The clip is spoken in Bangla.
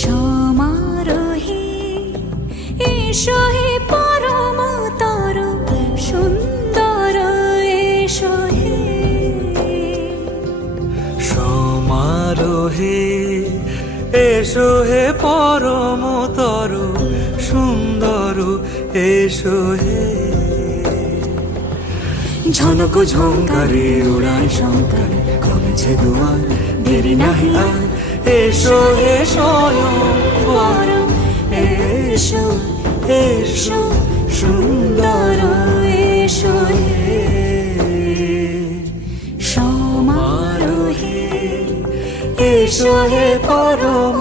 সমারোহে এসো হে পরমতর সুন্দর এসো হে। সমারোহে এসো হে পরমতর সুন্দর এসো হে। ঝনক ঝঙ্কারে উড়ায় শঙ্কার কমেছে দুয়ার দেরি নাহি আর। এসো হে স্বয়ং পরম এসো এসো সুন্দর এসো হে। সমারোহে এসো হে পরম